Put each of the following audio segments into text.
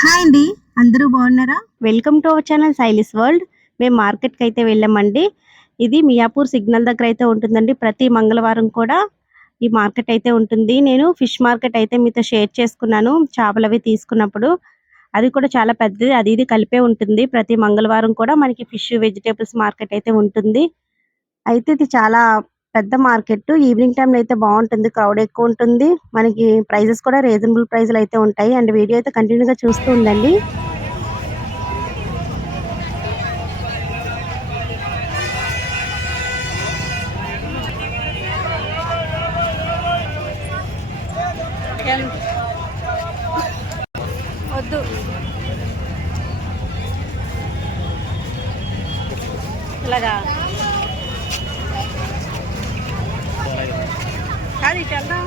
Hi అండి. అందరూ బాగున్నారా? Welcome to our channel Sally's world. మేము మార్కెట్‌కి అయితే వెళ్ళామండి. ఇది మియాపూర్ సిగ్నల్ దగ్గర అయితే ఉంటుందండి. ప్రతి మంగళవారం కూడా ఈ మార్కెట్ అయితే ఉంటుంది. నేను ఫిష్ మార్కెట్ అయితే మీతో షేర్ చేసుకున్నాను. చేపలవి తీసుకున్నప్పుడు. అది కూడా చాలా పెద్దది. అది ఇది కలిపే ఉంటుంది. ప్రతి మంగళవారం కూడా మనకి ఫిష్, వెజిటబుల్స్ మార్కెట్ అయితే ఉంటుంది. అయితే ఇది చాలా పెద్ద మార్కెట్. ఈవినింగ్ టైమ్‌లో అయితే బావుంటుంది. క్రౌడ్ ఎక్కువ ఉంటుంది. మనకి ప్రైజెస్ కూడా రీజనబుల్ ప్రైస్‌లో అయితే ఉంటాయి. అండ్ వీడియో అయితే కంటిన్యూ‌గా చూస్తూ ఉండండి. వద్దు ఇలాగా కాదు ఇటు వెళ్దాం.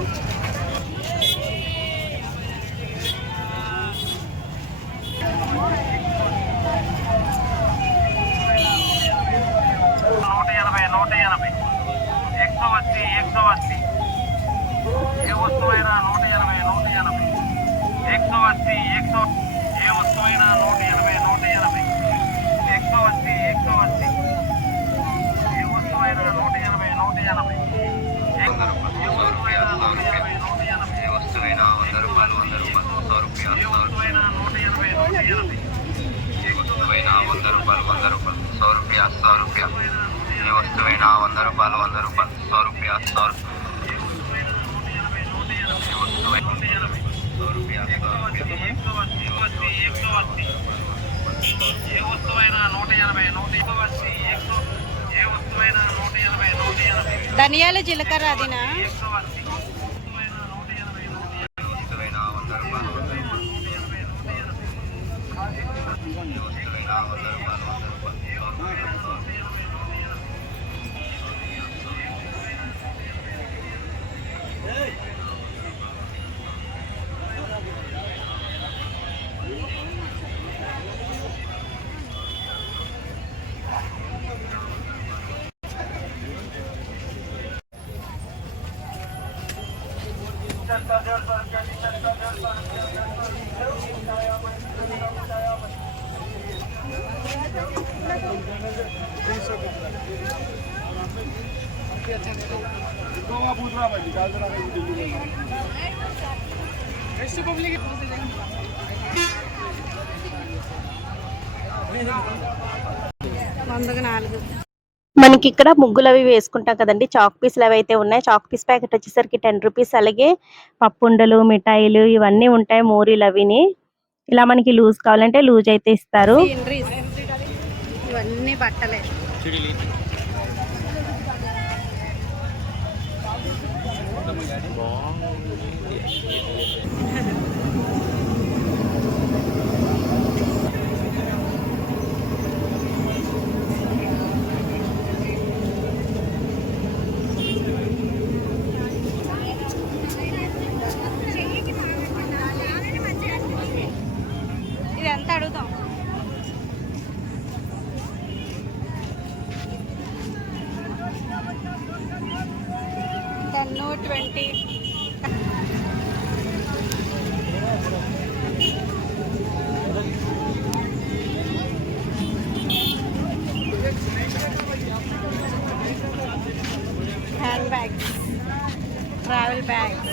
ధనియాలు జీలకర్ర అదినా మనకి ఇక్కడ ముగ్గులు అవి వేసుకుంటాం కదండి. చాక్ పీసులు అవి అయితే ఉన్నాయి. చాక్ పీస్ ప్యాకెట్ వచ్చేసరికి 10 రూపీస్. అలాగే పప్పుండలు, మిఠాయిలు ఇవన్నీ ఉంటాయి. మోరీలు అవిని ఇలా మనకి లూజ్ కావాలంటే లూజ్ అయితే ఇస్తారు. ఇవన్నీ బట్టలే. ఇది ఎంత అడుగుతాం? 10, 20. Hand bags, travel bags.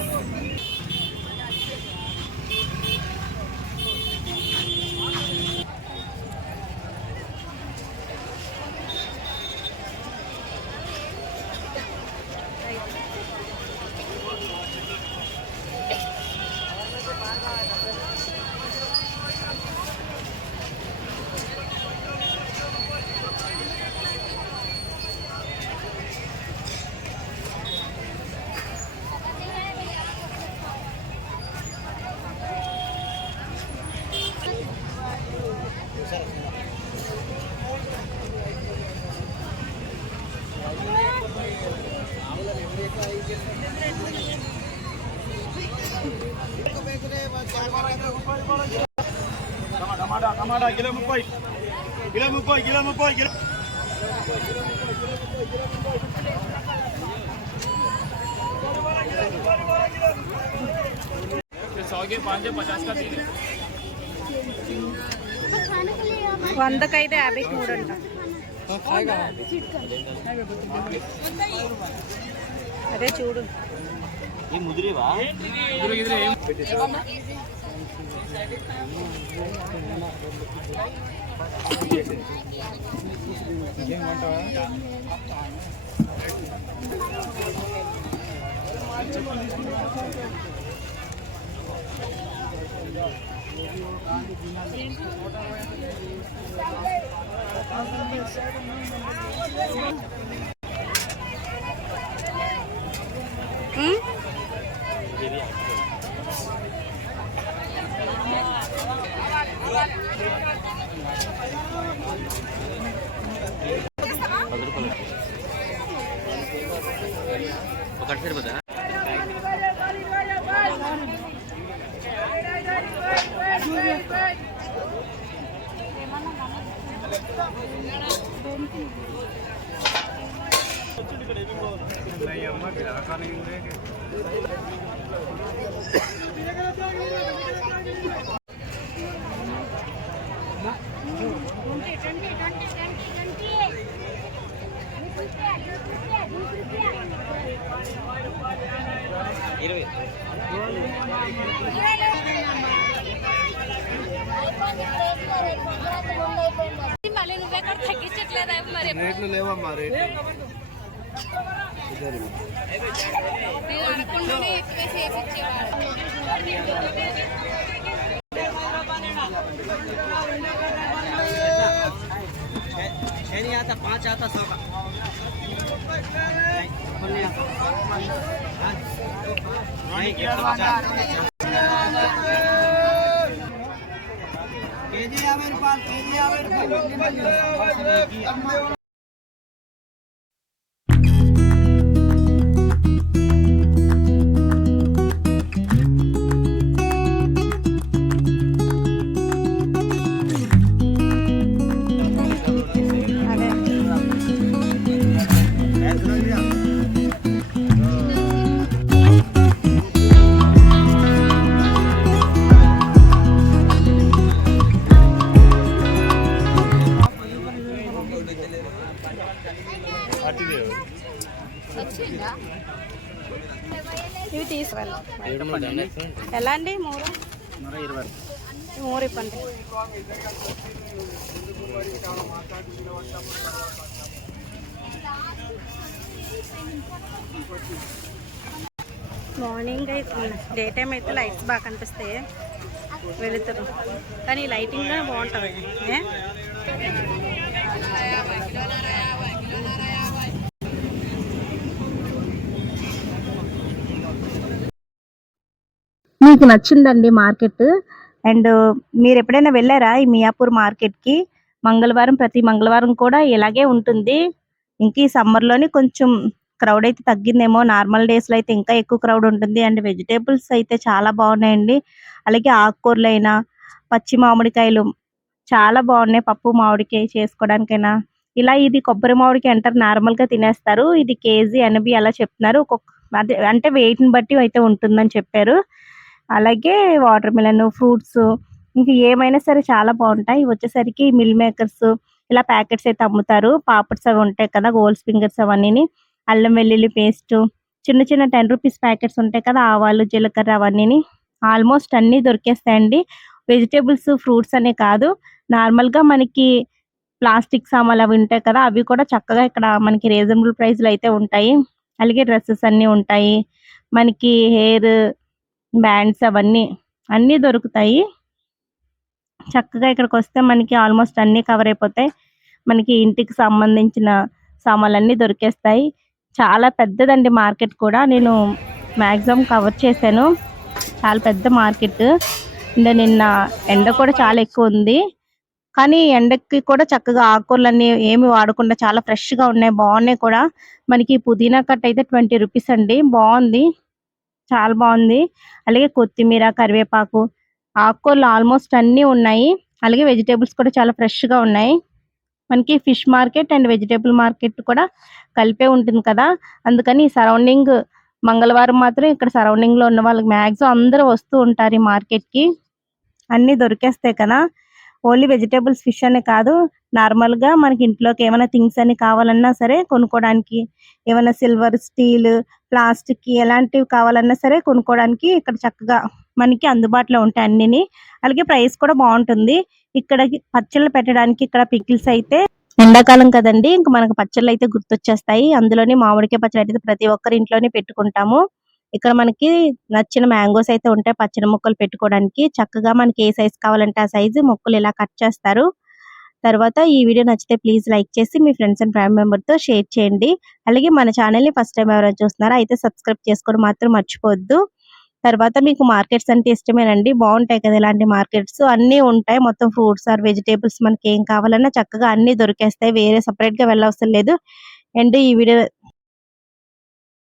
टमाटा किलो 30 किलो 100 के 550 का 3 100కైతే 50కి 3 అంట. అదే చూడు ఈ ముదిరివా ఒకటి సరిపోతా రేట్లు లేవమ్మా రేట్లు आता 5 आता 100 का केजी 50 रुपये ఇవి తీసుకెళ్ళి ఎలా అండి 3 ఇవ్వండి. మార్నింగ్ అయితే డే టైం అయితే లైట్స్ బాగా కనిపిస్తాయి వెళుతారు, కానీ లైటింగ్ బాగుంటుంది. మీకు నచ్చిందండి మార్కెట్? అండ్ మీరు ఎప్పుడైనా వెళ్ళారా ఈ మియాపూర్ మార్కెట్కి? ప్రతి మంగళవారం కూడా ఇలాగే ఉంటుంది. ఇంక ఈ సమ్మర్లోని కొంచెం క్రౌడ్ అయితే తగ్గిందేమో, నార్మల్ డేస్లో అయితే ఇంకా ఎక్కువ క్రౌడ్ ఉంటుంది. అండ్ వెజిటేబుల్స్ అయితే చాలా బాగున్నాయండి. అలాగే ఆకుకూరలైనా, పచ్చి మామిడికాయలు చాలా బాగున్నాయి. పప్పు మామిడికాయ చేసుకోవడానికైనా. ఇలా ఇది కొబ్బరి మామిడికాయ అంటారు, నార్మల్గా తినేస్తారు. ఇది కేజీ 80 అలా చెప్తున్నారు. అదే అంటే వెయిట్ని బట్టి అయితే ఉంటుందని చెప్పారు. అలాగే వాటర్ మిలన్, ఫ్రూట్స్ ఇంక ఏమైనా సరే చాలా బాగుంటాయి. ఇవి వచ్చేసరికి మిల్ మేకర్స్ ఇలా ప్యాకెట్స్ అయితే అమ్ముతారు. పాపడ్స్ అవి ఉంటాయి కదా, గోల్డ్ ఫింగర్స్ అవన్నీ, అల్లం వెల్లుల్లి పేస్ట్, చిన్న చిన్న 10 రూపీస్ ప్యాకెట్స్ ఉంటాయి కదా, ఆవాలు జీలకర్ర అవన్నీ ఆల్మోస్ట్ అన్నీ దొరికేస్తాయండి. వెజిటేబుల్స్ ఫ్రూట్స్ అనే కాదు, నార్మల్గా మనకి ప్లాస్టిక్ సామాన్లు అవి ఉంటాయి కదా, అవి కూడా చక్కగా ఇక్కడ మనకి రీజనబుల్ ప్రైస్లో అయితే ఉంటాయి. అలాగే డ్రెస్సెస్ అన్నీ ఉంటాయి, మనకి హెయిర్ బ్యాండ్స్ అన్నీ దొరుకుతాయి. చక్కగా ఇక్కడికి వస్తే మనకి ఆల్మోస్ట్ అన్నీ కవర్ అయిపోతాయి. మనకి ఇంటికి సంబంధించిన సామాన్లు అన్నీ దొరికేస్తాయి. చాలా పెద్దదండి మార్కెట్ కూడా, నేను మ్యాక్సిమం కవర్ చేశాను. చాలా పెద్ద మార్కెట్. నిన్న ఎండ కూడా చాలా ఎక్కువ ఉంది, కానీ ఎండకి కూడా చక్కగా ఆకుకూరలన్నీ ఏమి వాడకుండా చాలా ఫ్రెష్గా ఉన్నాయి, బాగున్నాయి కూడా. మనకి పుదీనా కట్ అయితే 20 రూపీస్ అండి, బాగుంది, చాలా బాగుంది. అలాగే కొత్తిమీర, కరివేపాకు, ఆకుకూరలు ఆల్మోస్ట్ అన్నీ ఉన్నాయి. అలాగే వెజిటేబుల్స్ కూడా చాలా ఫ్రెష్గా ఉన్నాయి. మనకి fish market and vegetable market కూడా కలిపే ఉంటుంది కదా, అందుకని ఈ సరౌండింగ్ మంగళవారం మాత్రం ఇక్కడ సరౌండింగ్లో ఉన్న వాళ్ళకి మ్యాక్సిమం అందరూ వస్తూ ఉంటారు ఈ మార్కెట్కి. అన్నీ దొరికేస్తాయి కదా. ఓన్లీ వెజిటేబుల్స్ ఫిష్ అనే కాదు, నార్మల్ గా మనకి ఇంట్లోకి ఏమైనా థింగ్స్ అని కావాలన్నా సరే కొనుక్కోవడానికి, ఏమైనా సిల్వర్, స్టీల్, ప్లాస్టిక్ ఎలాంటివి కావాలన్నా సరే కొనుక్కోవడానికి ఇక్కడ చక్కగా మనకి అందుబాటులో ఉంటాయి అన్నిని. అలాగే ప్రైస్ కూడా బాగుంటుంది. ఇక్కడ పచ్చళ్ళు పెట్టడానికి ఇక్కడ పికిల్స్ అయితే ఎండాకాలం కదండి, ఇంక మనకు పచ్చళ్ళు అయితే గుర్తొచ్చేస్తాయి. అందులోని మామిడికాయ పచ్చడి అయితే ప్రతి ఒక్కరి ఇంట్లోనే పెట్టుకుంటాము. ఇక్కడ మనకి నచ్చిన మ్యాంగోస్ అయితే ఉంటాయి పచ్చడి ముక్కలు పెట్టుకోవడానికి. చక్కగా మనకి ఏ సైజ్ కావాలంటే ఆ సైజు ముక్కలు ఇలా కట్ చేస్తారు. తర్వాత ఈ వీడియో నచ్చితే ప్లీజ్ లైక్ చేసి మీ ఫ్రెండ్స్ అండ్ ఫ్యామిలీ మెంబర్ తో షేర్ చేయండి. అలాగే మన ఛానల్ ని ఫస్ట్ టైం ఎవరైనా చూస్తున్నారో అయితే సబ్స్క్రైబ్ చేసుకోవడం మాత్రం మర్చిపోవద్దు. తర్వాత మీకు మార్కెట్స్ అంటే ఇష్టమేనండి, బాగుంటాయి కదా ఇలాంటి మార్కెట్స్, అన్నీ ఉంటాయి. మొత్తం ఫ్రూట్స్ ఆర్ వెజిటేబుల్స్ మనకి ఏం కావాలన్నా చక్కగా అన్ని దొరికేస్తాయి, వేరే సపరేట్ గా వెళ్ళవసరం లేదు. అండ్ ఈ వీడియో